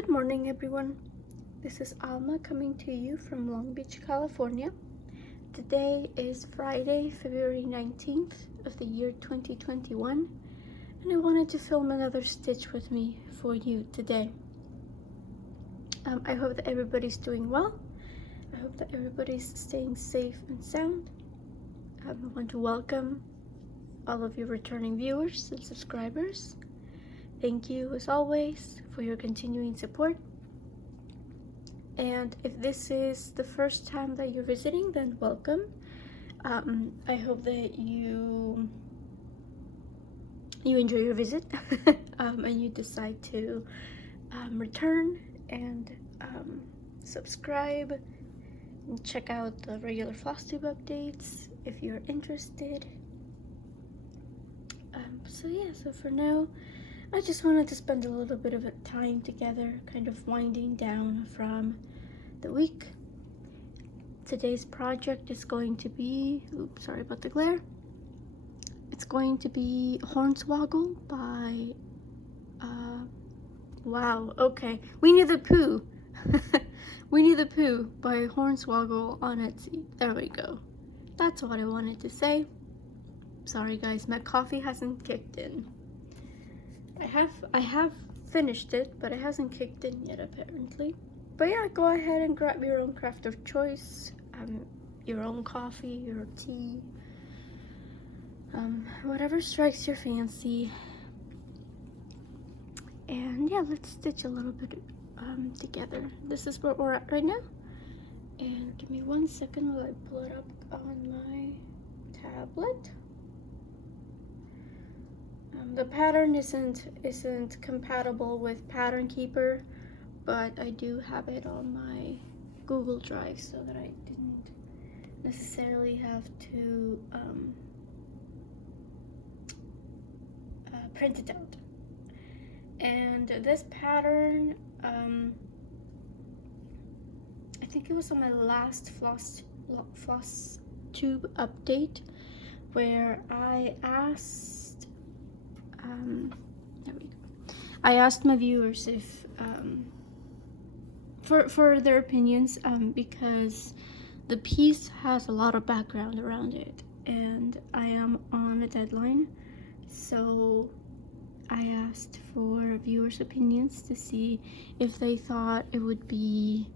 Good morning, everyone. This is Alma coming to you from Long Beach, California. Today is Friday, February 19th of the year 2021, and I wanted to film another stitch with me for you today. I hope that everybody's doing well. I hope that everybody's staying safe and sound. I want to welcome all of you returning viewers and subscribers. Thank you, as always, for your continuing support. And if this is the first time that you're visiting, then welcome. I hope that you enjoy your visit and you decide to return and subscribe and check out the regular FlossTube updates if you're interested. So for now, I just wanted to spend a little bit of time together, kind of winding down from the week. Today's project is going to be, oops, sorry about the glare. It's going to be Hornswoggle by, wow, okay, Winnie the Pooh. Winnie the Pooh by Hornswoggle on Etsy. There we go. That's what I wanted to say. Sorry guys, my coffee hasn't kicked in. I have finished it, but it hasn't kicked in yet apparently. But yeah, go ahead and grab your own craft of choice, your own coffee, your tea, whatever strikes your fancy. And yeah, let's stitch a little bit together. This is where we're at right now. And give me 1 second while I pull it up on my tablet. The pattern isn't compatible with Pattern Keeper, but I do have it on my Google Drive so that I didn't necessarily have to print it out. And this pattern, I think it was on my last FlossTube update where I asked there we go. I asked my viewers if for their opinions because the piece has a lot of background around it and I am on a deadline, so I asked for viewers' opinions to see if they thought it would be,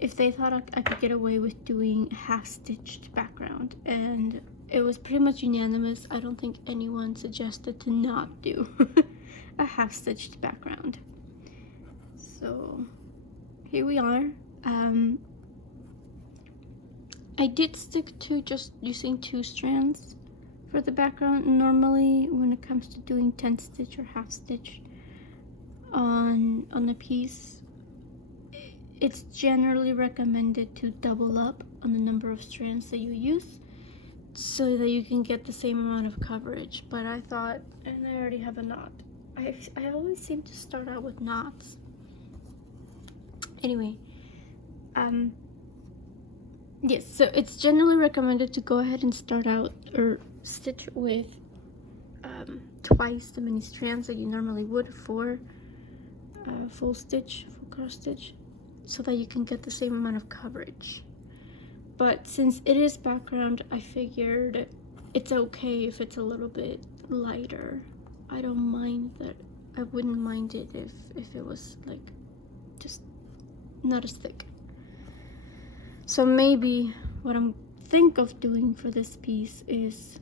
if they thought I could get away with doing half-stitched background, and it was pretty much unanimous. I don't think anyone suggested to not do a half-stitched background. So here we are. I did stick to just using 2 strands for the background. Normally when it comes to doing 10 stitch or half stitch on a piece, it's generally recommended to double up on the number of strands that you use so that you can get the same amount of coverage. But I thought, and I already have a knot. I always seem to start out with knots. Anyway, yes, so it's generally recommended to go ahead and start out or stitch with twice the many strands that you normally would for full cross stitch, so that you can get the same amount of coverage. But since it is background, I figured it's okay if it's a little bit lighter. I don't mind that. I wouldn't mind it if it was like just not as thick. So maybe what I'm think of doing for this piece is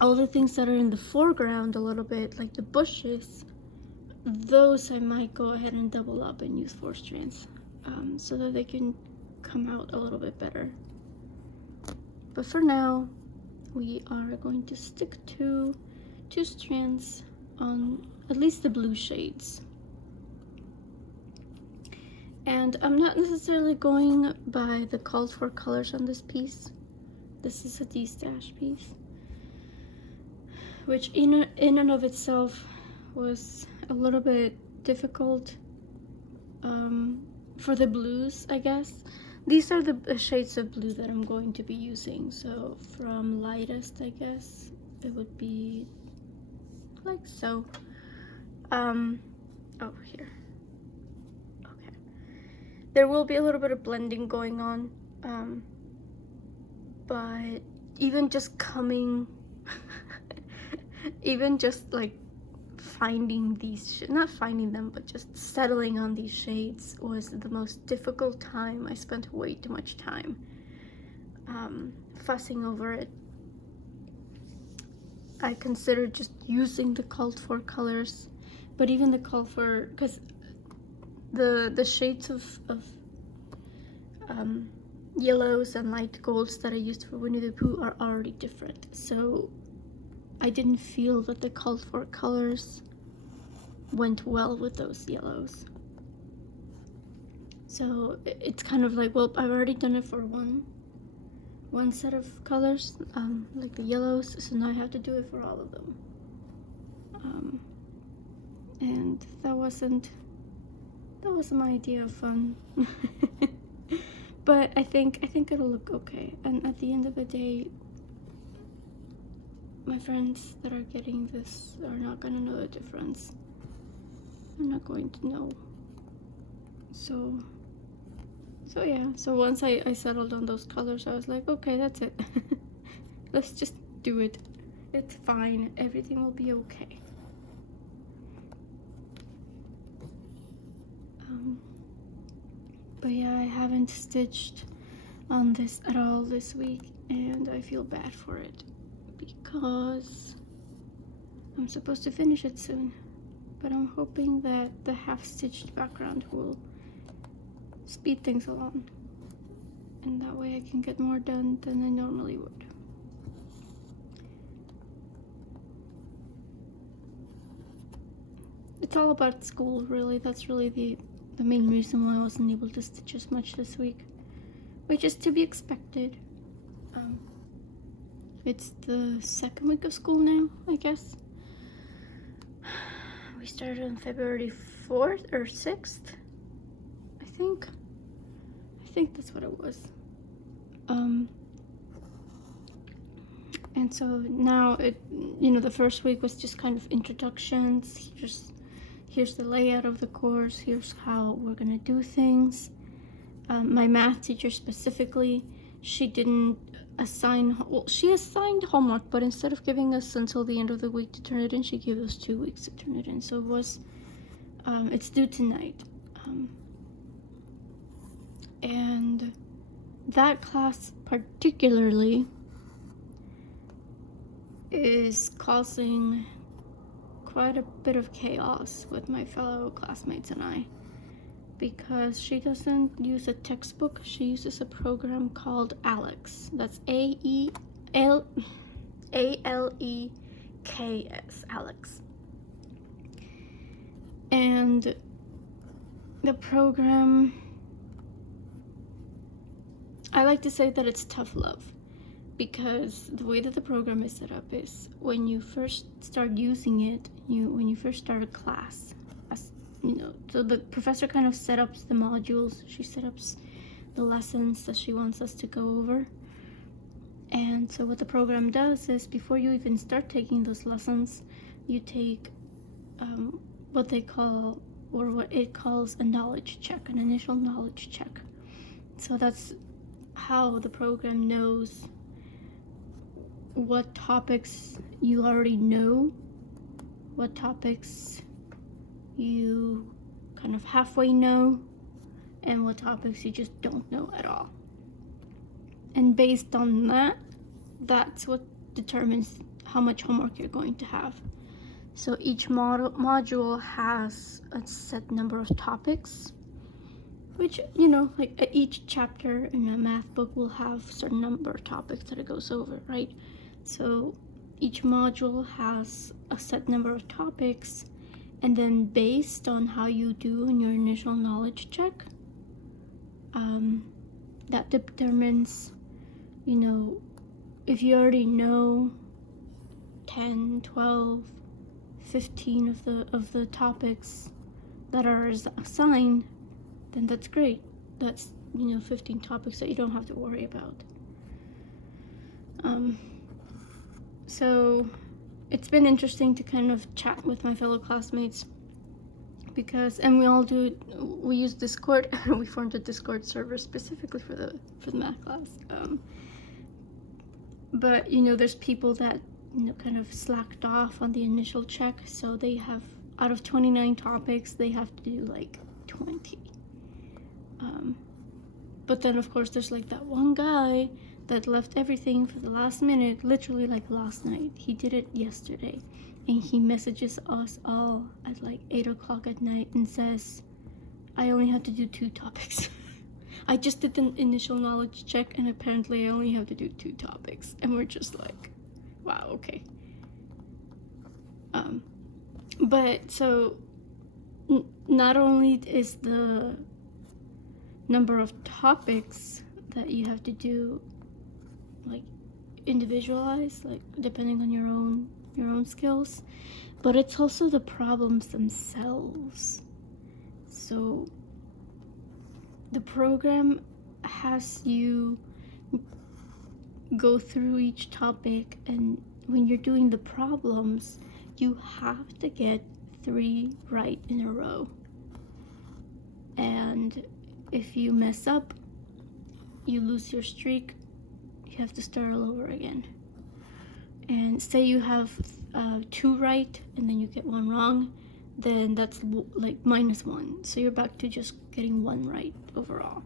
all the things that are in the foreground a little bit, like the bushes, those I might go ahead and double up and use 4 strands so that they can come out a little bit better. But for now, we are going to stick to 2 strands on at least the blue shades. And I'm not necessarily going by the called for colors on this piece. This is a D-stash piece, which in and of itself was a little bit difficult for the blues, I guess. These are the shades of blue that I'm going to be using. So from lightest, I guess, it would be like so. Oh, here. Okay. There will be a little bit of blending going on, but even just coming, even just like finding these, not finding them, but just settling on these shades was the most difficult time. I spent way too much time fussing over it. I considered just using the called for colors, but even the call for, because the shades of yellows and light golds that I used for Winnie the Pooh are already different, so I didn't feel that the called for colors went well with those yellows. So it's kind of like, well, I've already done it for one set of colors, like the yellows, so now I have to do it for all of them. And that wasn't my idea of fun. But I think it'll look okay. And at the end of the day, my friends that are getting this are not gonna know the difference. I'm not going to know. So yeah, so once I settled on those colors, I was like, okay, that's it. Let's just do it. It's fine. Everything will be okay. But yeah, I haven't stitched on this at all this week, and I feel bad for it because I'm supposed to finish it soon. But I'm hoping that the half-stitched background will speed things along, and that way I can get more done than I normally would. It's all about school, really. That's really the main reason why I wasn't able to stitch as much this week, which is to be expected. It's the second week of school now, I guess. We started on February 4th or 6th, I think that's what it was. And so now the first week was just kind of introductions. Here's the layout of the course, here's how we're gonna do things. My math teacher specifically, she didn't assign, well, she assigned homework, but instead of giving us until the end of the week to turn it in, she gave us 2 weeks to turn it in. So it was, it's due tonight. And that class particularly is causing quite a bit of chaos with my fellow classmates and I, because she doesn't use a textbook. She uses a program called Alex. That's A-L-E-K-S, Alex. And the program, I like to say that it's tough love, because the way that the program is set up is when you first start using it, when you first start a class, so the professor kind of set up the modules, she set up the lessons that she wants us to go over. And so what the program does is, before you even start taking those lessons, you take what they call, or what it calls, a knowledge check, an initial knowledge check. So that's how the program knows what topics you already know, what topics you kind of halfway know, and what topics you just don't know at all. And based on that, that's what determines how much homework you're going to have. So each module has a set number of topics, which, like each chapter in a math book will have a certain number of topics that it goes over, right? So each module has a set number of topics, and then based on how you do in your initial knowledge check, that determines, if you already know 10, 12, 15 of the topics that are assigned, then that's great. That's 15 topics that you don't have to worry about. So it's been interesting to kind of chat with my fellow classmates, because, and we use Discord. We formed a Discord server specifically for the math class. But you know, there's people that, you know, kind of slacked off on the initial check, so they have, out of 29 topics, they have to do like 20. But then of course there's like that one guy that left everything for the last minute, literally like last night. He did it yesterday, and he messages us all at like 8 o'clock at night and says, I only have to do 2 topics. I just did the initial knowledge check, and apparently I only have to do 2 topics. And we're just like, wow, okay. But so not only is the number of topics that you have to do like individualized, like depending on your own skills, but it's also the problems themselves. So the program has you go through each topic, and when you're doing the problems, you have to get 3 right in a row. And if you mess up, you lose your streak. You have to start all over again. And say you have 2 right and then you get 1 wrong, then that's like -1. So you're back to just getting 1 right overall.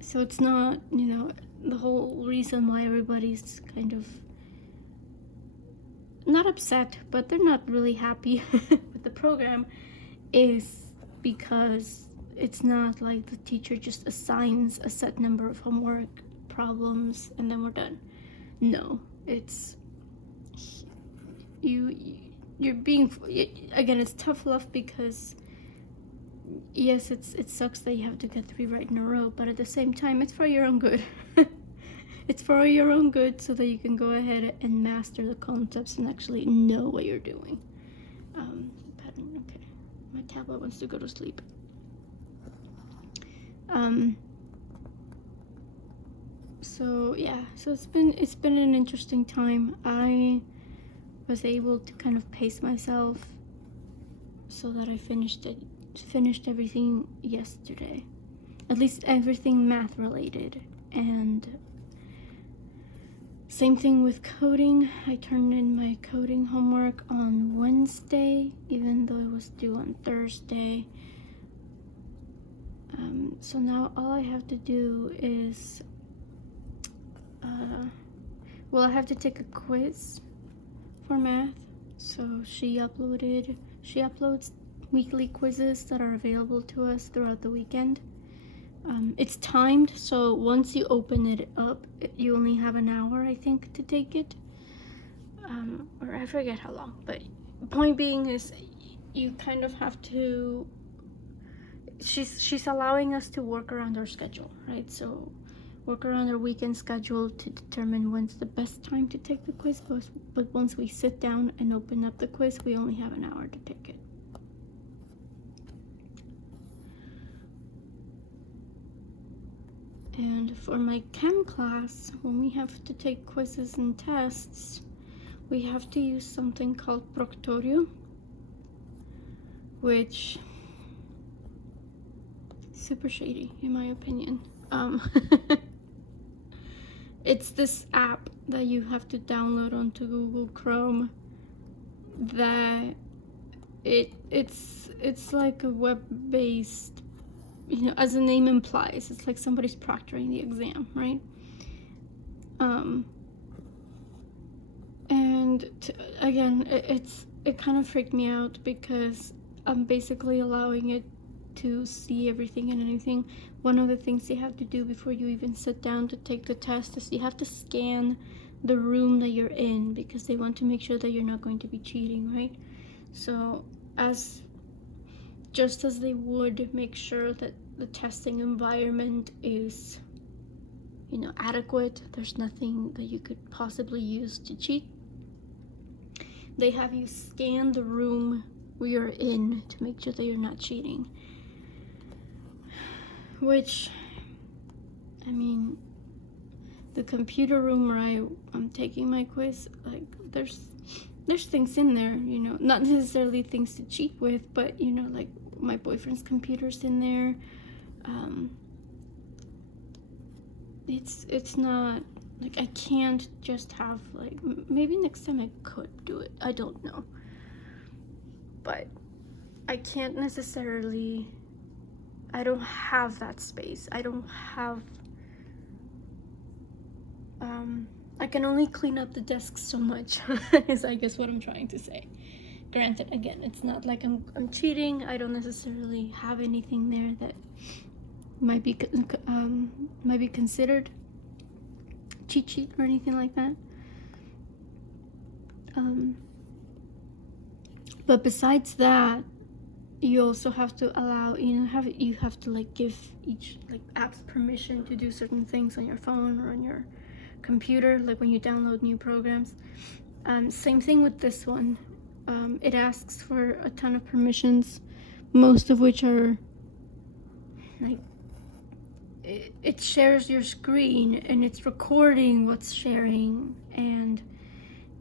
So it's not, you know, the whole reason why everybody's kind of not upset, but they're not really happy with the program, is because it's not like the teacher just assigns a set number of homework problems and then we're done. No, it's you're being, again, it's tough love, because yes, it sucks that you have to get 3 right in a row, but at the same time, it's for your own good. It's for your own good, so that you can go ahead and master the concepts and actually know what you're doing. Okay, my tablet wants to go to sleep. So yeah, so it's been an interesting time. I was able to kind of pace myself so that I finished everything yesterday, at least everything math related. And same thing with coding. I turned in my coding homework on Wednesday, even though it was due on Thursday. So now all I have to do is, well, I have to take a quiz for math. So she uploads weekly quizzes that are available to us throughout the weekend. It's timed, so once you open it up, you only have an hour, I think, to take it. Or I forget how long, but point being is you kind of have to, she's allowing us to work around our schedule, right? So work around our weekend schedule to determine when's the best time to take the quiz. But once we sit down and open up the quiz, we only have an hour to take it. And for my chem class, when we have to take quizzes and tests, we have to use something called Proctoru, which is super shady in my opinion. It's this app that you have to download onto Google Chrome that it's like a web-based, you know, as the name implies, it's like somebody's proctoring the exam, right? Again, it kind of freaked me out, because I'm basically allowing it to see everything and anything. One of the things you have to do before you even sit down to take the test is you have to scan the room that you're in, because they want to make sure that you're not going to be cheating, right? So just as they would make sure that the testing environment is, you know, adequate, there's nothing that you could possibly use to cheat, they have you scan the room where you're in to make sure that you're not cheating. Which, I mean, the computer room where I'm taking my quiz, like, there's there's things in there, you know, not necessarily things to cheat with, but, you know, like my boyfriend's computer's in there. It's not, like, I can't just have, like, maybe next time I could do it, I don't know. But I can't necessarily, I don't have that space. I don't have, I can only clean up the desk so much, is I guess what I'm trying to say. Granted, again, it's not like I'm cheating. I don't necessarily have anything there that might be considered cheat sheet or anything like that. But besides that, you also have to allow, you have to like give each like apps permission to do certain things on your phone or on your computer, like when you download new programs. Same thing with this one. It asks for a ton of permissions, most of which are like, it shares your screen and it's recording what's sharing, and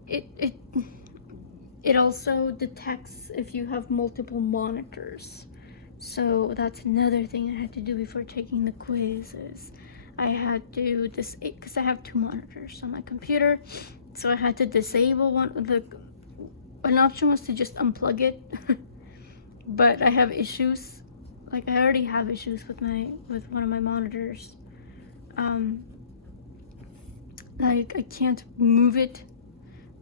it also detects if you have multiple monitors. So that's another thing I had to do before taking the quiz. Is I had to because I have 2 monitors on my computer, so I had to disable one. An option was to just unplug it, but I have issues. Like, I already have issues with one of my monitors. Like, I can't move it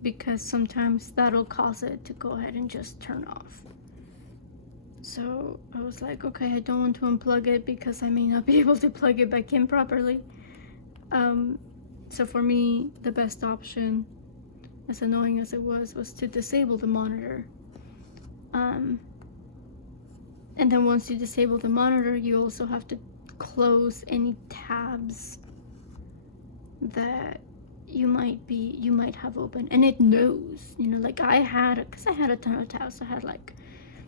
because sometimes that'll cause it to go ahead and just turn off. So I was like, okay, I don't want to unplug it because I may not be able to plug it back in properly. So for me, the best option, as annoying as it was to disable the monitor. And then once you disable the monitor, you also have to close any tabs that you might have open, and it knows, you know, like because I had a ton of tabs. I had, like,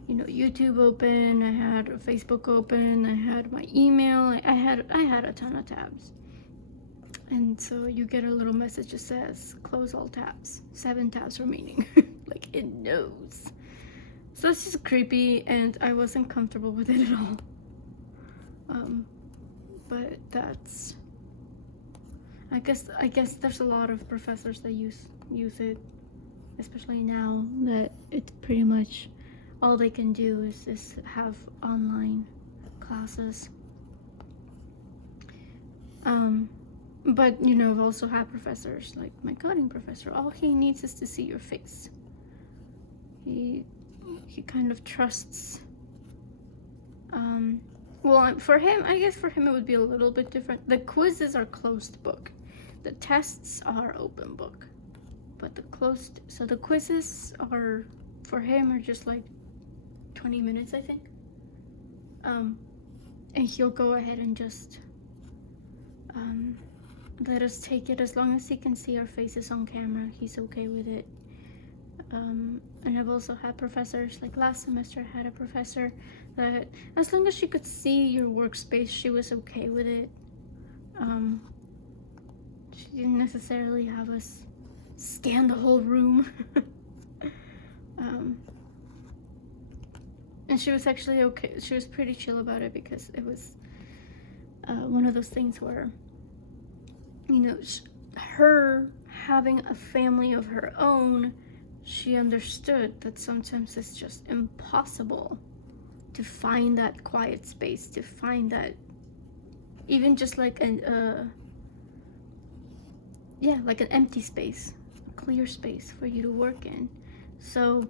you know, YouTube open, I had Facebook open, I had my email, I had a ton of tabs. And so you get a little message that says close all tabs, 7 tabs remaining. Like, it knows. So it's just creepy, and I wasn't comfortable with it at all. But that's, I guess there's a lot of professors that use it, especially now that it's pretty much all they can do is have online classes. But, you know, I've also had professors, like my coding professor, all he needs is to see your face. He kind of trusts. Well, for him, I guess for him it would be a little bit different. The quizzes are closed book. The tests are open book. But the quizzes are, for him, are just like 20 minutes, I think. And he'll go ahead and just let us take it as long as he can see our faces on camera. He's okay with it. And I've also had professors, like last semester I had a professor that as long as she could see your workspace, she was okay with it. She didn't necessarily have us scan the whole room. And she was actually okay. She was pretty chill about it because it was one of those things where, you know, her having a family of her own, she understood that sometimes it's just impossible to find that quiet space, to find that even just like an empty space, a clear space for you to work in. So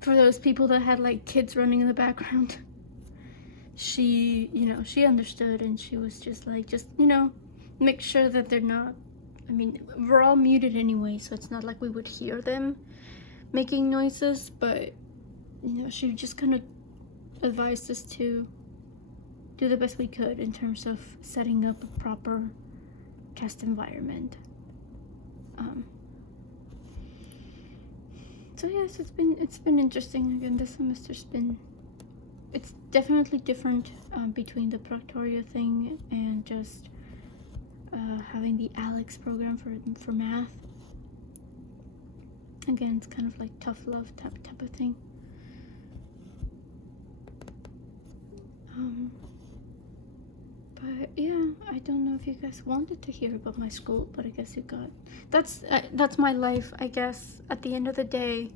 for those people that had like kids running in the background, she understood, and she was just like, make sure that they're not, I mean, we're all muted anyway, so it's not like we would hear them making noises, but, you know, she just kind of advised us to do the best we could in terms of setting up a proper test environment. So yes, it's been interesting. Again, this semester's it's definitely different between the Proctoru thing and just having the Alex program for math. Again, it's kind of like tough love type of thing. But yeah, I don't know if you guys wanted to hear about my school, but I guess you got. That's my life, I guess. At the end of the day,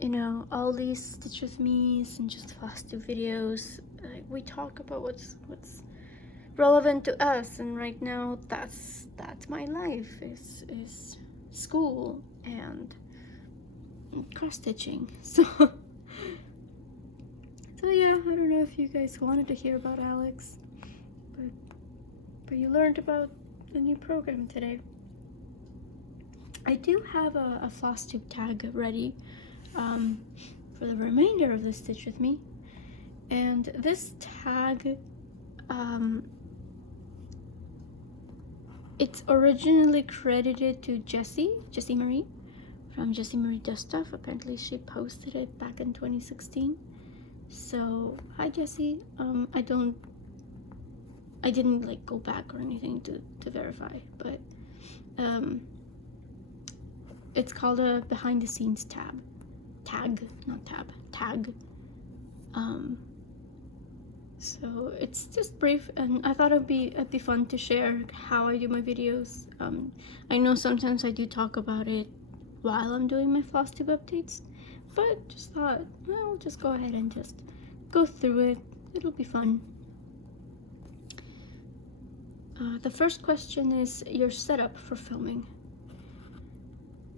you know, all these Stitch With Me's and just FlossTube videos, we talk about what's relevant to us, and right now that's my life is school and cross stitching. So yeah, I don't know if you guys wanted to hear about Alex, but you learned about the new program today. I do have a FlossTube tag ready for the remainder of the Stitch With Me, and this tag, it's originally credited to Jessie Marie from Jessie Marie Does Stuff. Apparently she posted it back in 2016. So hi Jessie. I didn't like go back or anything to verify, but it's called a behind the scenes tag. So it's just brief, and I thought it'd be fun to share how I do my videos. I know sometimes I do talk about it while I'm doing my FlossTube updates, but just thought, well, I'll just go ahead and just go through it. It'll be fun. The first question is your setup for filming.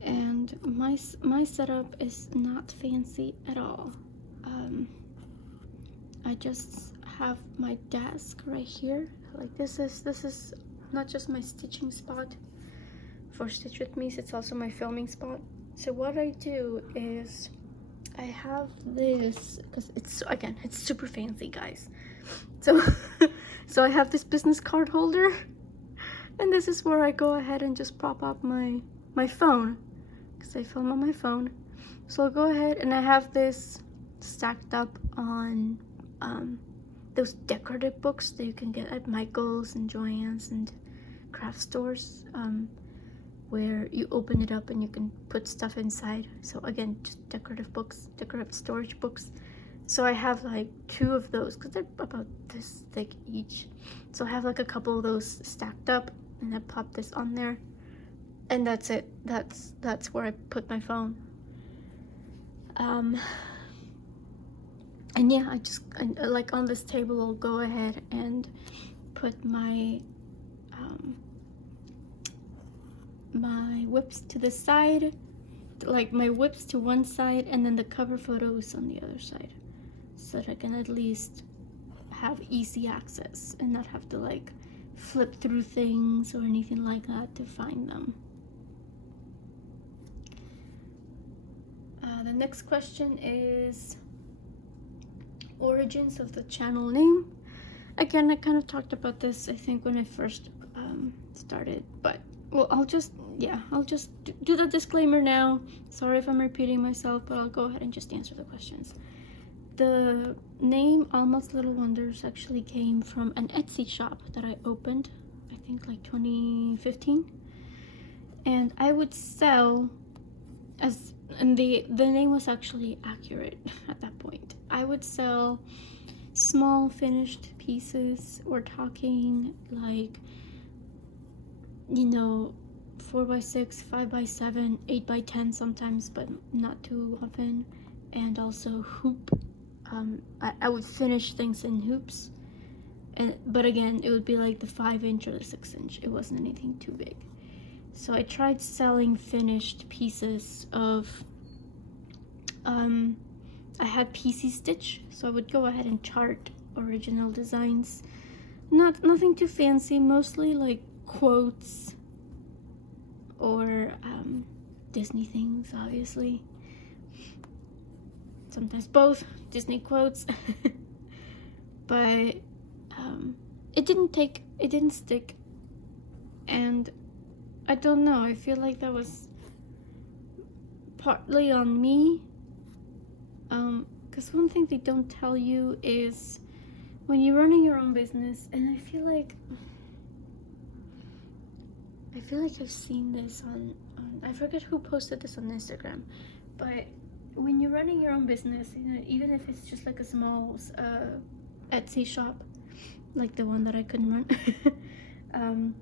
And my setup is not fancy at all. I just have my desk right here. Like this is not just my stitching spot for Stitch With Me, it's also my filming spot. So what I do is I have this, because it's super fancy, guys. So so I have this business card holder, and this is where I go ahead and just prop up my phone, because I film on my phone. So I'll go ahead, and I have this stacked up on those decorative books that you can get at Michael's and Joann's and craft stores, where you open it up and you can put stuff inside. So again, just decorative books, decorative storage books. So I have like 2 of those, because they're about this thick each. So I have like a couple of those stacked up, and I pop this on there, and that's it. That's where I put my phone. And yeah, I like on this table, I'll go ahead and put my my whips to the side, like my whips to one side, and then the cover photos on the other side, so that I can at least have easy access and not have to like flip through things or anything like that to find them. The next question is origins of the channel name. Again, I kind of talked about this, I think, when I first started, but well, I'll just do the disclaimer now. Sorry if I'm repeating myself, but I'll go ahead and just answer the questions. The name Alma's Little Wonders actually came from an Etsy shop that I opened, I think like 2015, and I would sell and the name was actually accurate at that point. I would sell small finished pieces. We're talking like, you know, 4x6, 5x7, 8x10 sometimes, but not too often. And also hoop. I would finish things in hoops, but again, it would be like the 5-inch or the 6-inch. It wasn't anything too big. So I tried selling finished pieces of, I had PC Stitch, so I would go ahead and chart original designs. Nothing too fancy, mostly like quotes or Disney things, obviously. Sometimes both, Disney quotes. But it didn't stick, and I don't know, I feel like that was partly on me, because one thing they don't tell you is when you're running your own business, and I feel like I've seen this I forget who posted this on Instagram, but when you're running your own business, you know, even if it's just like a small Etsy shop, like the one that I couldn't run,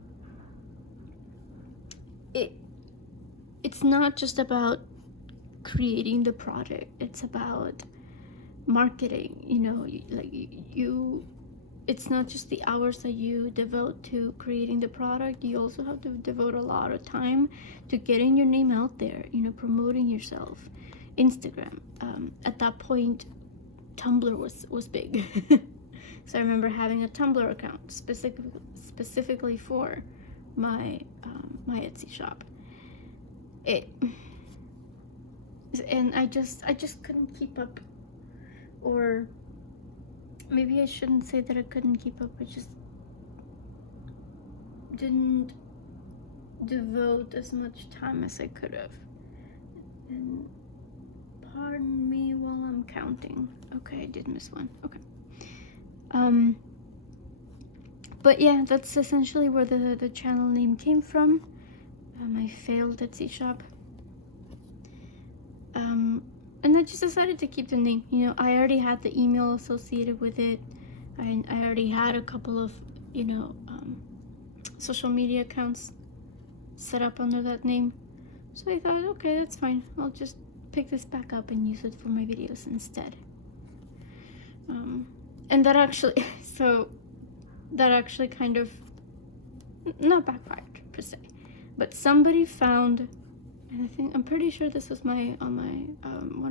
it's not just about creating the product, it's about marketing, you know, it's not just the hours that you devote to creating the product, you also have to devote a lot of time to getting your name out there, you know, promoting yourself. Instagram, at that point Tumblr was big. So I remember having a Tumblr account specifically for my my Etsy shop. And I just couldn't keep up, or maybe I shouldn't say that I couldn't keep up, I just didn't devote as much time as I could have. And pardon me while I'm counting. Okay, I did miss one. Okay. But yeah, that's essentially where the channel name came from. My failed Etsy shop. And I just decided to keep the name. You know, I already had the email associated with it. I already had a couple of, you know, social media accounts set up under that name. So I thought, okay, that's fine. I'll just pick this back up and use it for my videos instead. And that actually, that actually kind of, not backfired per se, but somebody found, and I'm pretty sure this was one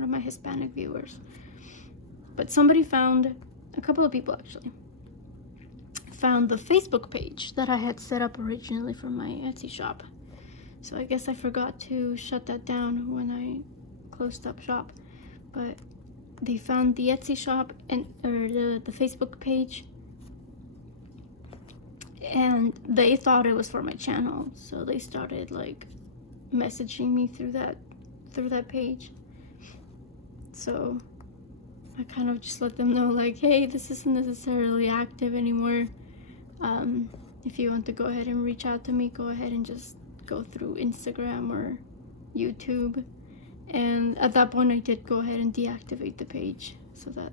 of my Hispanic viewers, but somebody found, a couple of people actually, found the Facebook page that I had set up originally for my Etsy shop. So I guess I forgot to shut that down when I closed up shop, but they found the Etsy shop or the Facebook page, and they thought it was for my channel, so they started like messaging me through that page. So I kind of just let them know, like, hey, this isn't necessarily active anymore. If you want to go ahead and reach out to me, go ahead and just go through Instagram or YouTube. And at that point I did go ahead and deactivate the page so that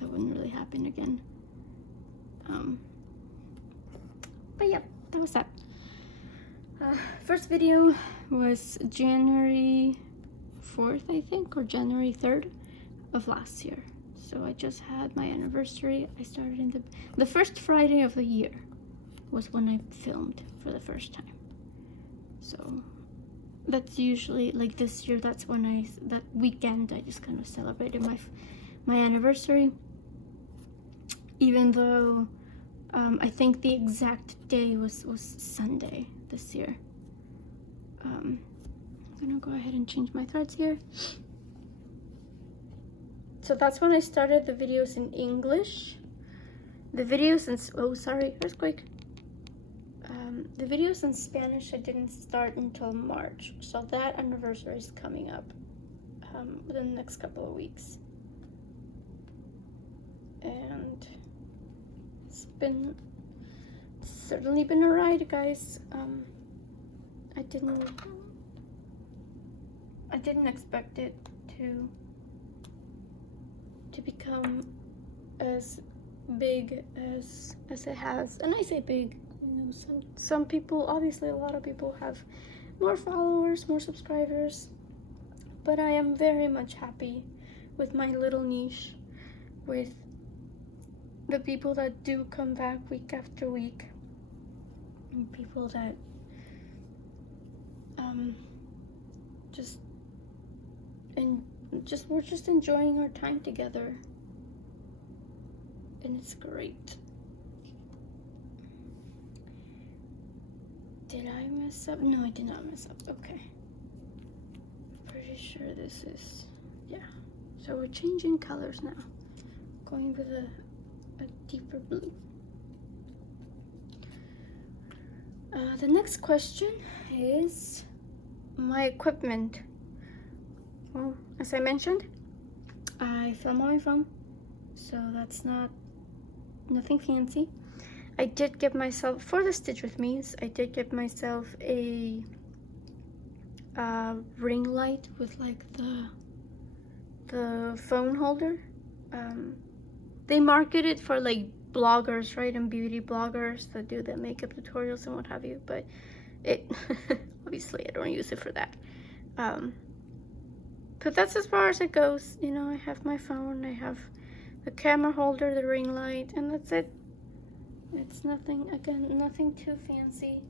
wouldn't really happen again. But yeah, that was that. First video was January 4th, I think, or January 3rd of last year. So I just had my anniversary. I started in the first Friday of the year was when I filmed for the first time. So that's usually, like this year, that's when that weekend I just kind of celebrated my anniversary, even though I think the exact day was Sunday this year. I'm gonna go ahead and change my threads here. So that's when I started the videos in English. The videos in, oh sorry, earthquake. The videos in Spanish I didn't start until March, so that anniversary is coming up within the next couple of weeks. And it's certainly been a ride, guys. I didn't expect it to become as big as it has. And I say big, you know, some people, obviously a lot of people have more followers, more subscribers, but I am very much happy with my little niche, with the people that do come back week after week, and people that we're just enjoying our time together, and it's great. Did I mess up? No, I did not mess up. Okay, pretty sure this is, yeah. So we're changing colors now, going with a deeper blue. The next question is my equipment. Well, as I mentioned, I film on my phone, so that's nothing fancy. I did get myself, for the Stitch With Me's, I did get myself a ring light with like the phone holder. They market it for like bloggers, right, and beauty bloggers that do the makeup tutorials and what have you, but it obviously I don't use it for that. But that's as far as it goes. You know, I have my phone, I have the camera holder, the ring light, and that's it. It's nothing, again, nothing too fancy.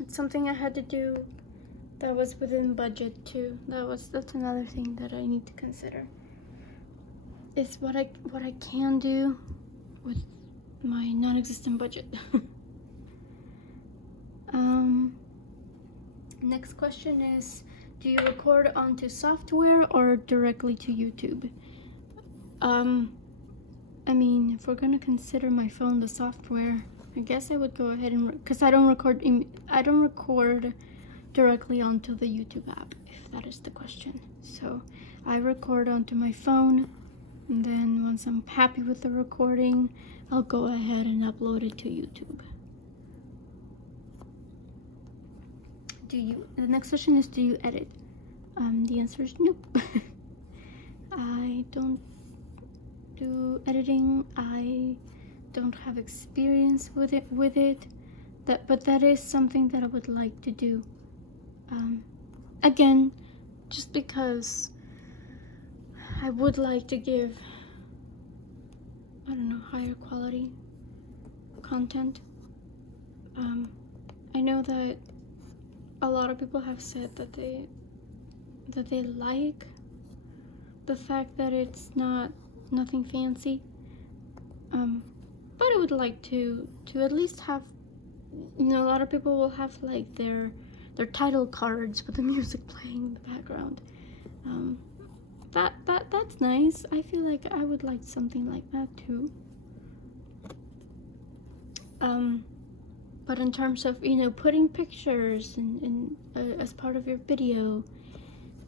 It's something I had to do that was within budget too. That's another thing that I need to consider. It's what I can do with my non-existent budget. Next question is, do you record onto software or directly to YouTube? I mean, if we're gonna consider my phone the software, I guess I would go ahead and, because I don't record directly onto the YouTube app, if that is the question. So I record onto my phone, and then once I'm happy with the recording, I'll go ahead and upload it to YouTube. The next question is, do you edit? The answer is nope. I don't do editing. I don't have experience with it. But that is something that I would like to do. Again, just because I would like to give, I don't know, higher quality content. I know that a lot of people have said that they like the fact that it's nothing fancy. But I would like to at least have, you know, a lot of people will have like their title cards with the music playing in the background. That's nice. I feel like I would like something like that too. But in terms of, you know, putting pictures in as part of your video,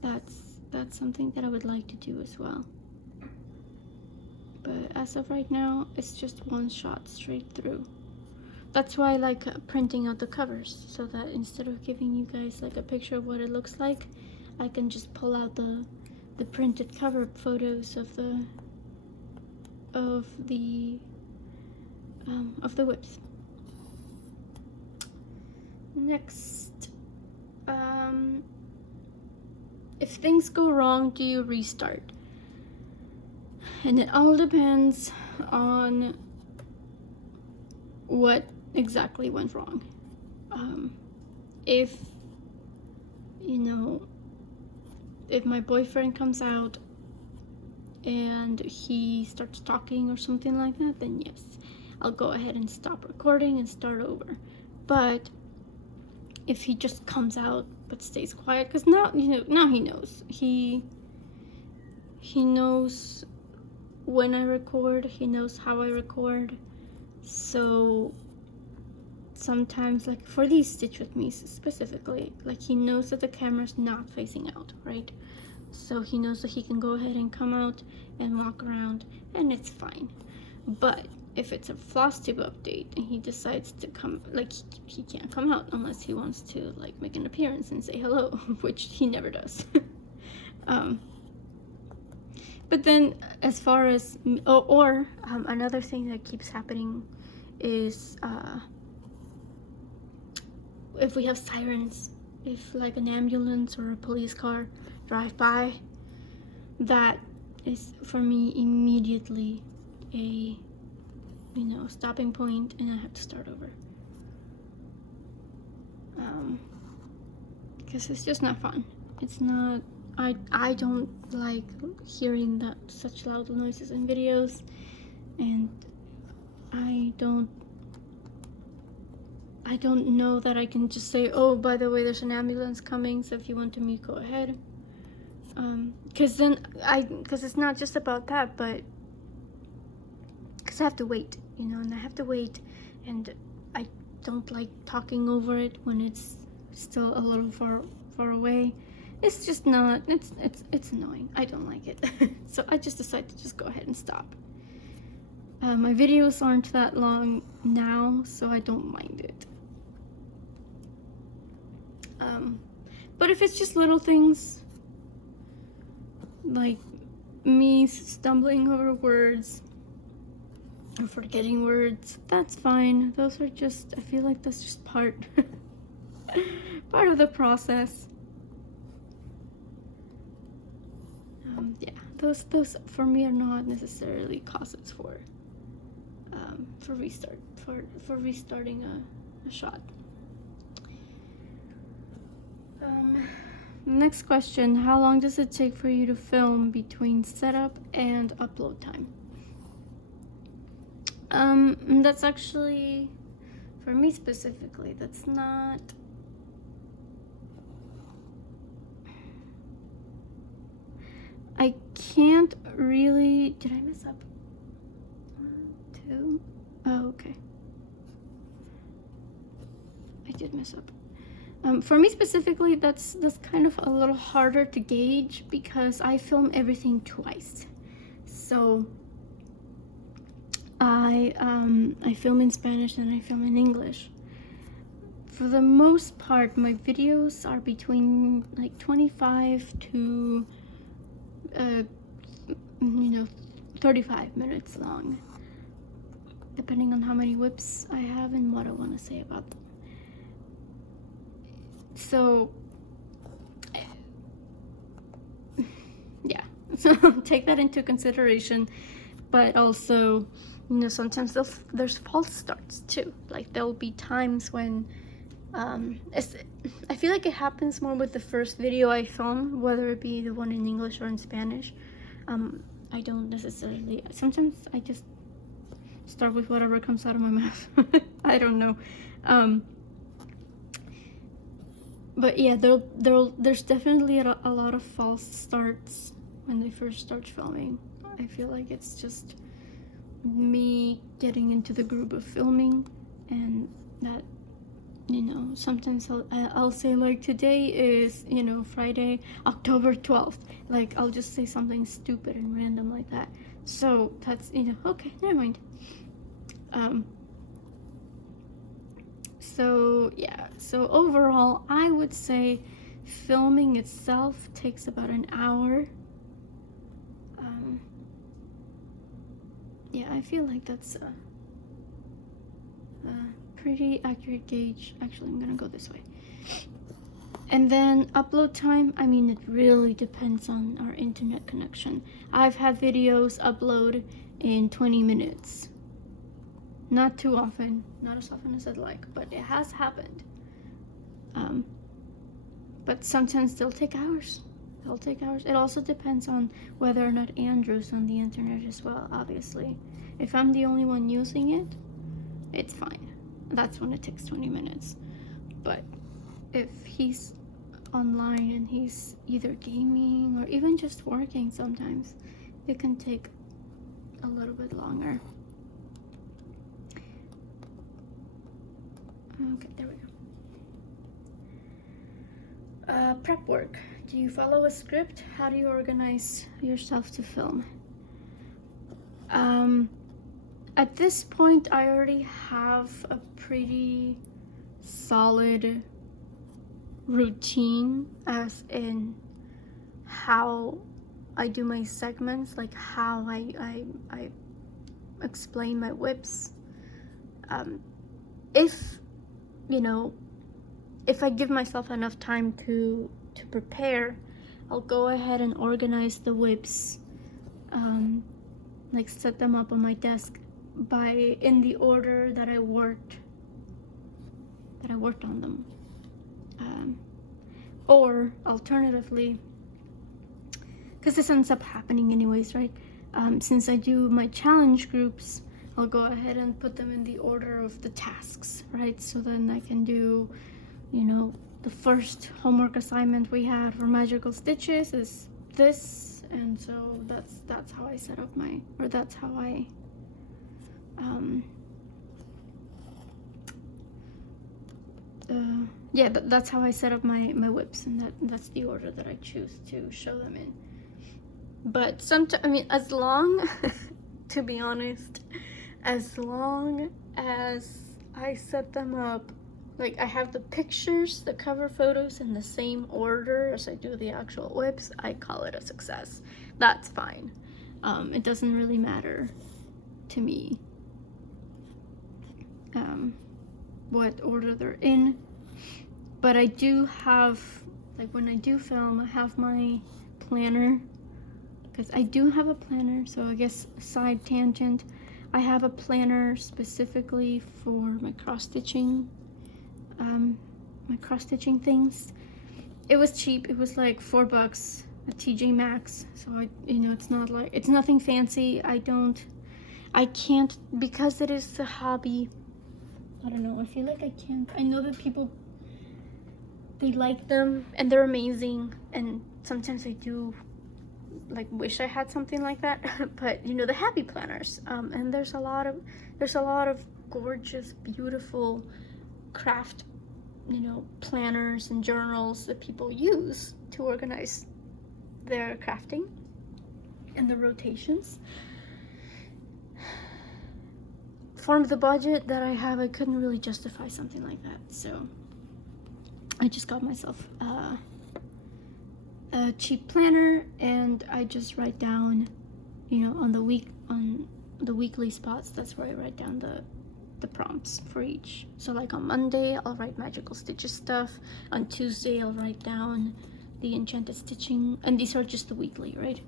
that's something that I would like to do as well. But as of right now, it's just one shot straight through. That's why I like printing out the covers, so that instead of giving you guys like a picture of what it looks like, I can just pull out the printed cover photos of the whips. Next, if things go wrong, do you restart? And it all depends on what exactly went wrong. If, you know, if my boyfriend comes out and he starts talking or something like that, then yes, I'll go ahead and stop recording and start over. But if he just comes out but stays quiet, because now, you know, now he knows. He knows when I record, he knows how I record. So sometimes, like for these Stitch With Me specifically, like he knows that the camera's not facing out, right? So he knows that he can go ahead and come out and walk around, and it's fine. But if it's a FlossTube update and he decides to come, like he can't come out unless he wants to like make an appearance and say hello, which he never does. But then as far as, another thing that keeps happening is if we have sirens, if like an ambulance or a police car drive by, that is for me immediately a, you know, stopping point, and I have to start over. Because it's just not fun. It's not, I don't like hearing that such loud noises in videos, and I don't know that I can just say, oh, by the way, there's an ambulance coming, so if you want to meet, go ahead. Because it's not just about that, but because I have to wait, you know, and I have to wait, and I don't like talking over it when it's still a little far away. It's just not, it's annoying. I don't like it. So I just decided to just go ahead and stop. My videos aren't that long now, so I don't mind it. But if it's just little things, like me stumbling over words or forgetting words, that's fine. Those are just, I feel like that's just part of the process. Yeah, those for me are not necessarily causes for restarting a shot. Next question, how long does it take for you to film between setup and upload time? That's actually, for me specifically, that's not, I can't really, did I mess up? 1, 2, oh, okay. I did mess up. For me specifically, that's kind of a little harder to gauge because I film everything twice. So I film in Spanish and I film in English. For the most part, my videos are between like 25 to 35 minutes long, depending on how many whips I have and what I want to say about them. So yeah, so take that into consideration. But also, sometimes there's false starts too. Like there'll be times when I feel like it happens more with the first video I film, whether it be the one in English or in Spanish. I don't necessarily, sometimes I just start with whatever comes out of my mouth. I don't know. But yeah, there's definitely a lot of false starts when they first start filming. I feel like it's just me getting into the groove of filming, and that, sometimes I'll say like today is, Friday, October 12th. Like I'll just say something stupid and random like that. So that's, okay, never mind. So yeah, so overall I would say filming itself takes about an hour. Yeah, I feel like that's a pretty accurate gauge. Actually, I'm gonna go this way. And then upload time, I mean, it really depends on our internet connection. I've had videos upload in 20 minutes. Not too often, not as often as I'd like, but it has happened. But sometimes they'll take hours. It also depends on whether or not Andrew's on the internet as well, obviously. If I'm the only one using it, it's fine. That's when it takes 20 minutes. But if he's online and he's either gaming or even just working sometimes, it can take a little bit longer. Okay, there we go. Prep work. Do you follow a script? How do you organize yourself to film? At this point, I already have a pretty solid routine, as in how I do my segments, like how I explain my whips. If I give myself enough time to prepare, I'll go ahead and organize the whips, like set them up on my desk in the order that I worked on them. Or alternatively, because this ends up happening anyways, right? Since I do my challenge groups, I'll go ahead and put them in the order of the tasks, right? So then I can do, the first homework assignment we had for magical stitches is this, and so that's how I set up that's how I that's how I set up my whips, and that's the order that I choose to show them in. But as long to be honest, as long as I set them up like I have the pictures, the cover photos in the same order as I do the actual whips, I call it a success. That's fine. It doesn't really matter to me what order they're in. But I do have, like when I do film, I have my planner, because I do have a planner. So I guess side tangent, I have a planner specifically for my cross-stitching things. It was cheap. It was like $4 at TJ Maxx. So it's not like, it's nothing fancy. I can't, because it is a hobby. I don't know, I feel like I can't. I know that people, they like them and they're amazing, and sometimes I do like wish I had something like that. But the happy planners, and there's a lot of gorgeous, beautiful craft planners and journals that people use to organize their crafting and the rotations. For the budget that I have, I couldn't really justify something like that, so I just got myself a cheap planner, and I just write down, on the weekly spots. That's where I write down the prompts for each. So like on Monday, I'll write magical stitches stuff. On Tuesday, I'll write down the enchanted stitching, and these are just the weekly, right?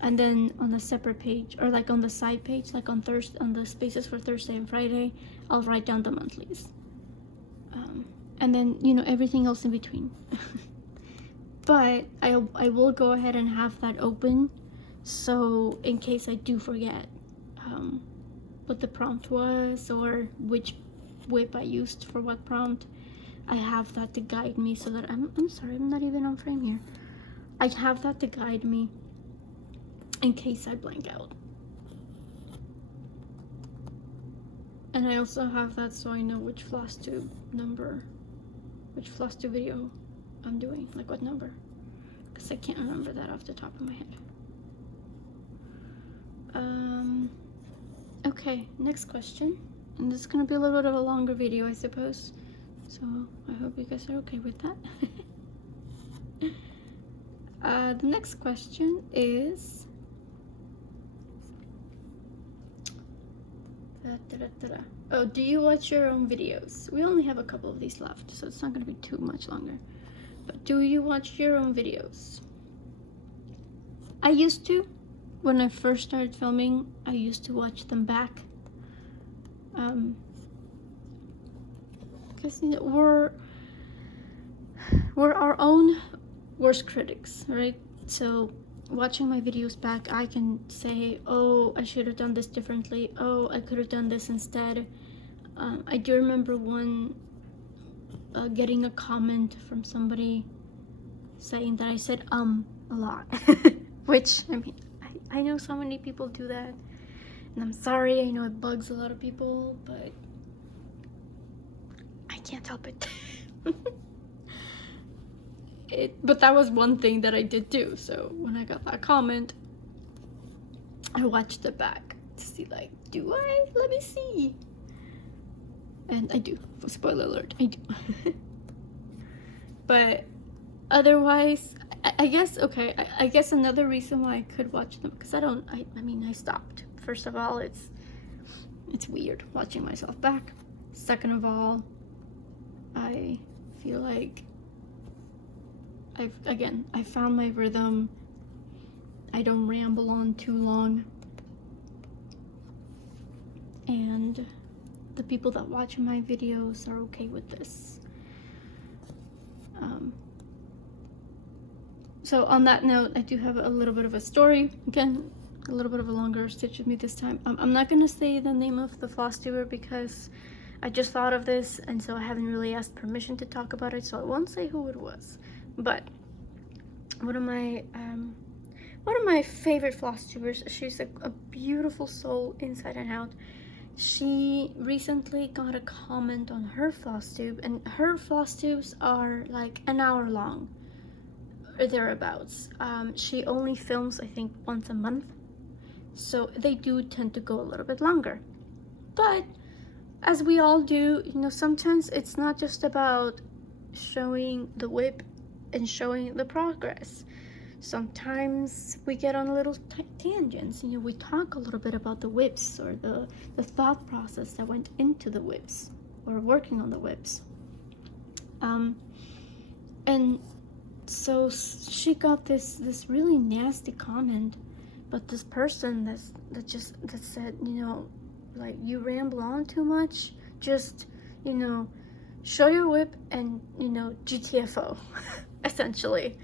And then on the separate page, or like on the side page, like on the spaces for Thursday and Friday, I'll write down the monthlies. And then, everything else in between. But I will go ahead and have that open, so in case I do forget what the prompt was, or which whip I used for what prompt, I have that to guide me, so that I'm sorry, I'm not even on frame here. I have that to guide me in case I blank out. And I also have that so I know which FlossTube video I'm doing, like what number, because I can't remember that off the top of my head. Okay, next question, and this is gonna be a little bit of a longer video, I suppose, so I hope you guys are okay with that. The next question is oh, do you watch your own videos? We only have a couple of these left, so it's not going to be too much longer. But do you watch your own videos? I used to. When I first started filming, I used to watch them back. Because we're our own worst critics, right? So watching my videos back, I can say, oh, I should have done this differently. Oh, I could have done this instead. I do remember one getting a comment from somebody saying that I said a lot. Which, I mean, I know so many people do that, and I'm sorry, I know it bugs a lot of people, but I can't help it. But that was one thing that I did too. So when I got that comment, I watched it back to see, like, do I? Let me see. And I do. Spoiler alert, I do. But otherwise, I guess, okay, I guess another reason why I could watch them, because I mean, I stopped. First of all, it's weird watching myself back. Second of all, I feel like I found my rhythm. I don't ramble on too long. And the people that watch my videos are okay with this. So on that note, I do have a little bit of a story. Again, a little bit of a longer stitch with me this time. I'm not gonna say the name of the FlossTuber because I just thought of this, and so I haven't really asked permission to talk about it, so I won't say who it was. But one of my favorite FlossTubers, she's a beautiful soul inside and out. She recently got a comment on her FlossTube, and her FlossTubes are like an hour long or thereabouts. She only films, I think, once a month, so they do tend to go a little bit longer. But as we all do, you know, sometimes it's not just about showing the whip and showing the progress. Sometimes we get on little tangents, you know, we talk a little bit about the whips or the thought process that went into the whips or working on the whips. And so she got this really nasty comment, but this person that said, you know, like, you ramble on too much, just, you know, show your whip and, you know, GTFO essentially.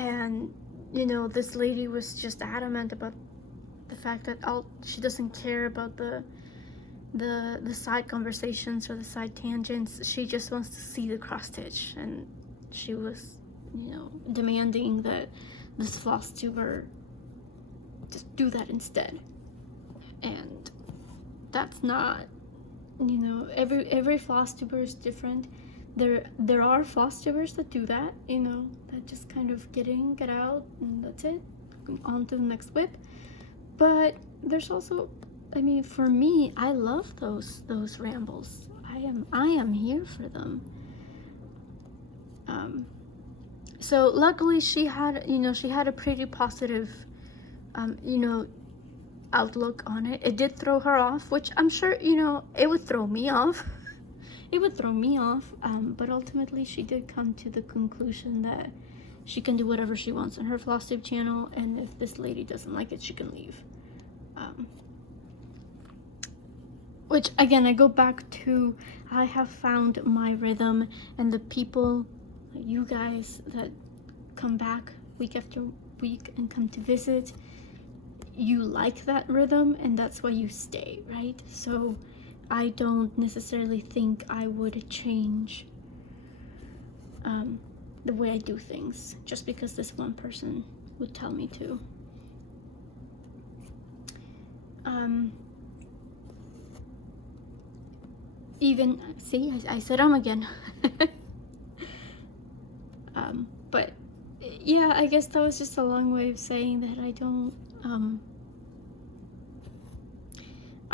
And you know, this lady was just adamant about the fact that she doesn't care about the side conversations or the side tangents. She just wants to see the cross stitch, and she was, you know, demanding that this FlossTuber just do that instead. And that's not, you know, every FlossTuber is different. There are FlossTubers that do that, you know, that just kind of get in, get out, and that's it, on to the next whip. But there's also, I mean, for me, I love those rambles. I am here for them. So luckily she had, you know, she had a pretty positive, you know, outlook on it. It did throw her off, which I'm sure, you know, it would throw me off. It would throw me off, but ultimately she did come to the conclusion that she can do whatever she wants on her FlossTube channel, and if this lady doesn't like it, she can leave. Which, again, I go back to, I have found my rhythm, and the people, you guys that come back week after week and come to visit, you like that rhythm, and that's why you stay, right? So I don't necessarily think I would change the way I do things just because this one person would tell me to. Even, see, I said again. But yeah, I guess that was just a long way of saying that I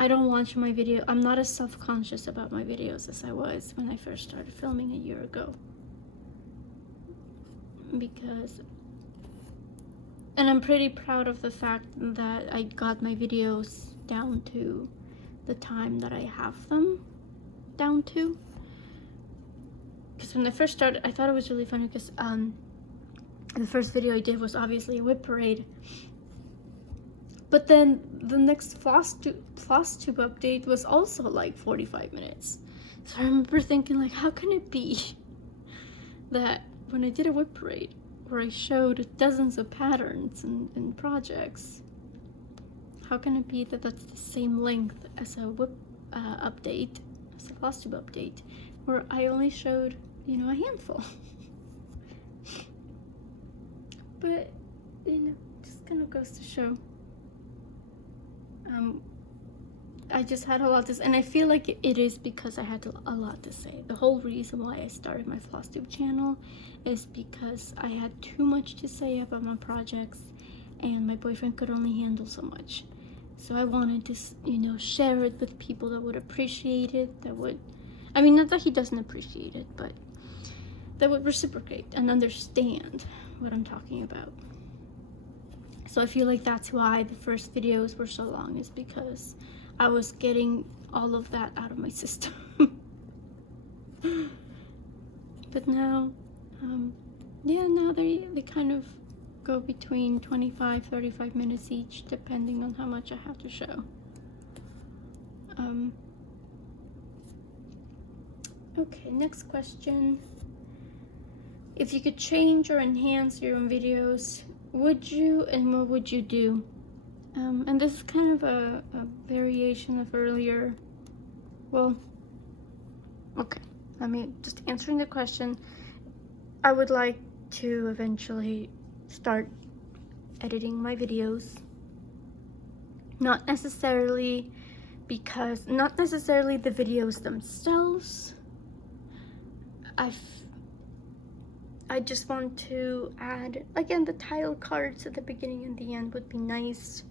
don't watch my video. I'm not as self-conscious about my videos as I was when I first started filming a year ago. Because, and I'm pretty proud of the fact that I got my videos down to the time that I have them down to. Because when I first started, I thought it was really funny because the first video I did was obviously a whip parade. But then the next FlossTube update was also like 45 minutes. So I remember thinking, like, how can it be that when I did a whip parade where I showed dozens of patterns and projects, how can it be that that's the same length as a whip update, as a FlossTube update, where I only showed, you know, a handful? But, you know, just kind of goes to show. I just had a lot to say, and I feel like it is because I had a lot to say. The whole reason why I started my FlossTube channel is because I had too much to say about my projects, and my boyfriend could only handle so much. So I wanted to, you know, share it with people that would appreciate it, that would, I mean, not that he doesn't appreciate it, but that would reciprocate and understand what I'm talking about. So I feel like that's why the first videos were so long, is because I was getting all of that out of my system. But now, yeah, now they kind of go between 25-35 minutes each, depending on how much I have to show. Okay, next question. If you could change or enhance your own videos, would you, and what would you do? And this is kind of a variation of earlier. Well, okay, let me just answering the question. I would like to eventually start editing my videos. Not necessarily the videos themselves. I just want to add, again, the title cards at the beginning and the end would be nice.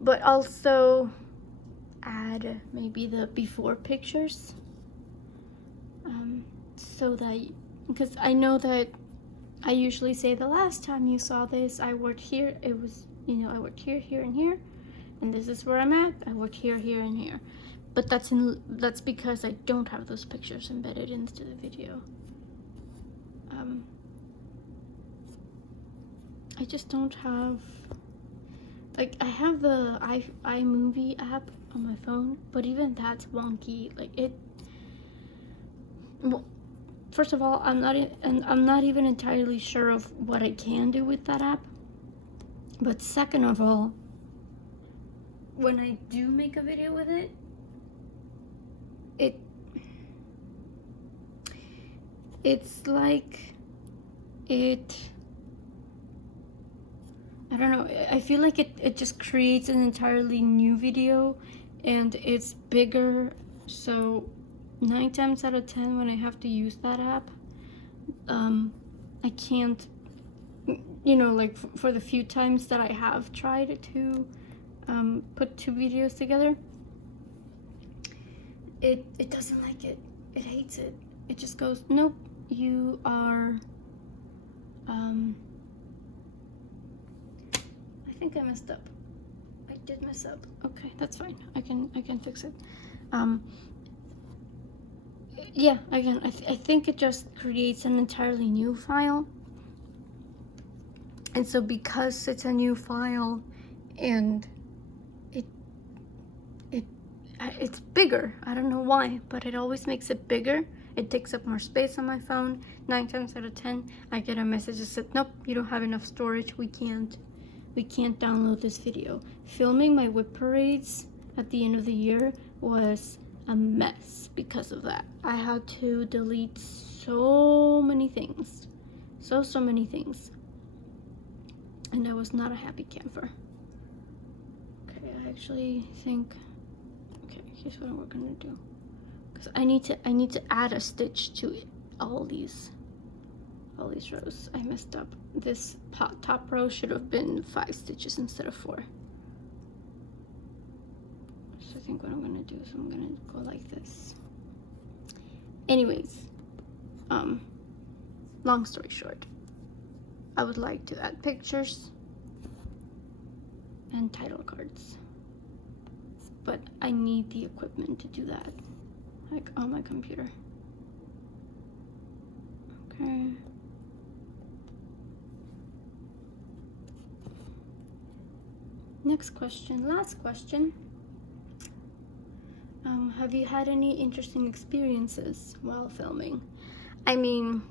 but also add maybe the before pictures, so that, because I know that I usually say the last time you saw this, I worked here, it was, you know, I worked here, here, and here, and this is where I'm at, I worked here, here, and here. But that's because I don't have those pictures embedded into the video. I just don't have, like, I have the iMovie app on my phone, but even that's wonky. Like, it, well, first of all, I'm not even entirely sure of what I can do with that app. But second of all, when I do make a video with it, it's like I don't know, I feel like it just creates an entirely new video, and it's bigger, so 9 times out of 10 when I have to use that app, I can't, you know, like for the few times that I have tried to put 2 videos together, it doesn't like it. It hates it. It just goes, nope, you are, I think I messed up. I did mess up. Okay, that's fine. I can fix it. Yeah, again, I think it just creates an entirely new file. And so because it's a new file and it's bigger, I don't know why, but it always makes it bigger. It takes up more space on my phone. 9 times out of 10, I get a message that said, nope, you don't have enough storage. We can't download this video. Filming my whip parades at the end of the year was a mess because of that. I had to delete so many things. So many things. And I was not a happy camper. Okay, I actually think, okay, here's what we're gonna do. Because I need to add a stitch to all these rows. I messed up. This top row should have been 5 stitches instead of 4. So I think what I'm gonna do is I'm gonna go like this. Anyways, long story short, I would like to add pictures and title cards, but I need the equipment to do that, like on my computer. Okay. Next question, last question. Have you had any interesting experiences while filming? I mean,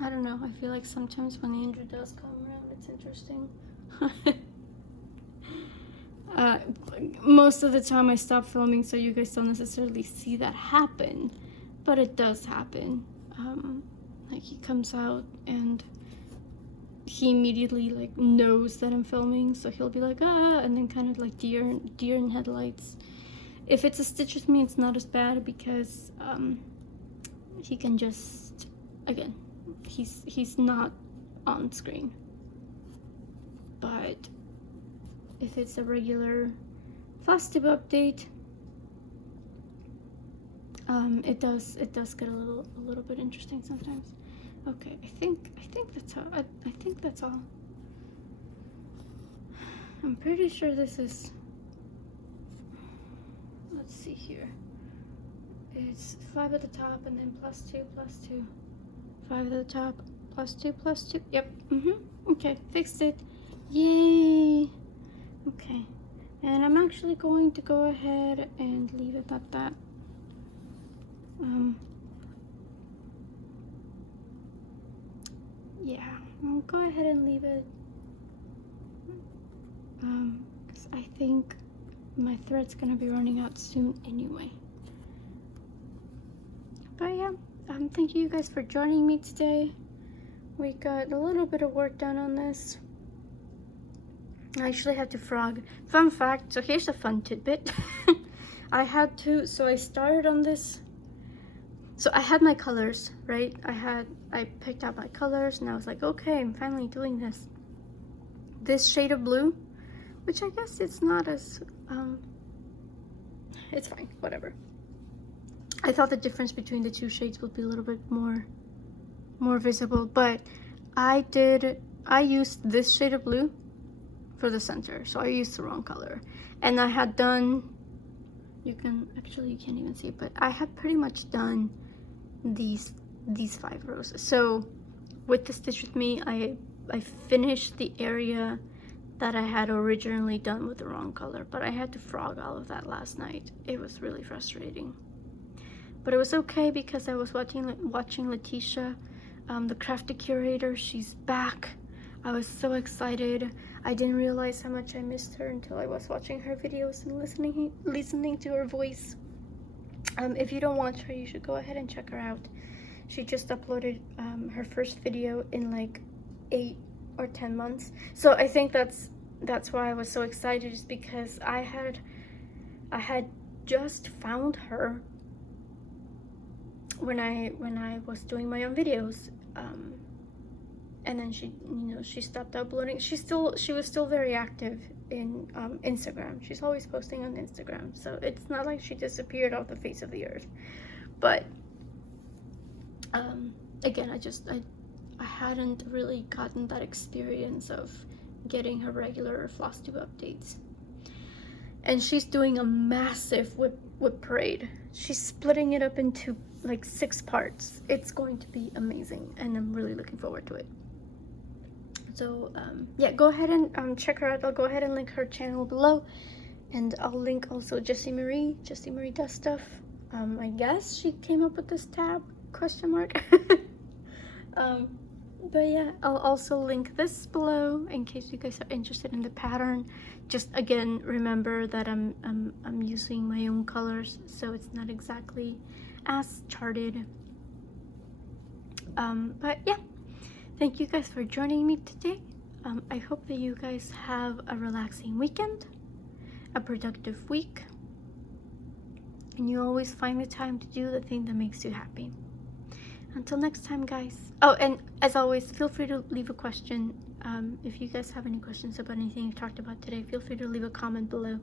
I don't know. I feel like sometimes when Andrew does come around, it's interesting. Most of the time I stop filming, so you guys don't necessarily see that happen, but it does happen. Like, he comes out and he immediately like knows that I'm filming, so he'll be like, ah, and then kind of like deer in headlights. If it's a stitch with me, it's not as bad because he can just, again, he's not on screen. But if it's a regular FlossTube update, it does get a little bit interesting sometimes. Okay, I think that's all. I think that's all. I'm pretty sure this is, let's see here. It's 5 at the top and then plus 2, plus 2. 5 at the top, plus 2, plus 2. Yep. Okay, fixed it. Yay. Okay. And I'm actually going to go ahead and leave it at that. Yeah, I'll go ahead and leave it. Because I think my thread's gonna be running out soon anyway. But yeah, thank you guys for joining me today. We got a little bit of work done on this. I actually had to frog. Fun fact, so here's a fun tidbit. So I started on this. So I had my colors, right? I picked out my colors and I was like, okay, I'm finally doing this. this shade of blue, which I guess it's not as, it's fine, whatever. I thought the difference between the two shades would be a little bit more visible, but I used this shade of blue for the center, so I used the wrong color. And I had done, you can't even see it, but I had pretty much done these 5 rows. So with the Stitch With Me, I finished the area that I had originally done with the wrong color, but I had to frog all of that last night. It was really frustrating, but it was okay because I was watching Letitia, the crafty curator. She's back. I was so excited. I didn't realize how much I missed her until I was watching her videos and listening to her voice. If you don't watch her, you should go ahead and check her out. She just uploaded her first video in like 8 or 10 months. So I think that's why I was so excited, is because I had just found her when I was doing my own videos, and then she stopped uploading. She was still very active in Instagram. She's always posting on Instagram, so it's not like she disappeared off the face of the earth. But again, I hadn't really gotten that experience of getting her regular FlossTube updates. And she's doing a massive whip parade. She's splitting it up into like 6 parts. It's going to be amazing, and I'm really looking forward to it. So yeah, go ahead and check her out. I'll go ahead and link her channel below, and I'll link also Jessie Marie Does Stuff. I guess she came up with this tab, ? But yeah, I'll also link this below in case you guys are interested in the pattern. Just again, remember that I'm using my own colors, so it's not exactly as charted. But yeah, thank you guys for joining me today. I hope that you guys have a relaxing weekend, a productive week, and you always find the time to do the thing that makes you happy. Until next time, guys. Oh, and as always, feel free to leave a question. If you guys have any questions about anything you've talked about today, feel free to leave a comment below.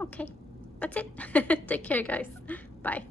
Okay, that's it. Take care, guys. Bye.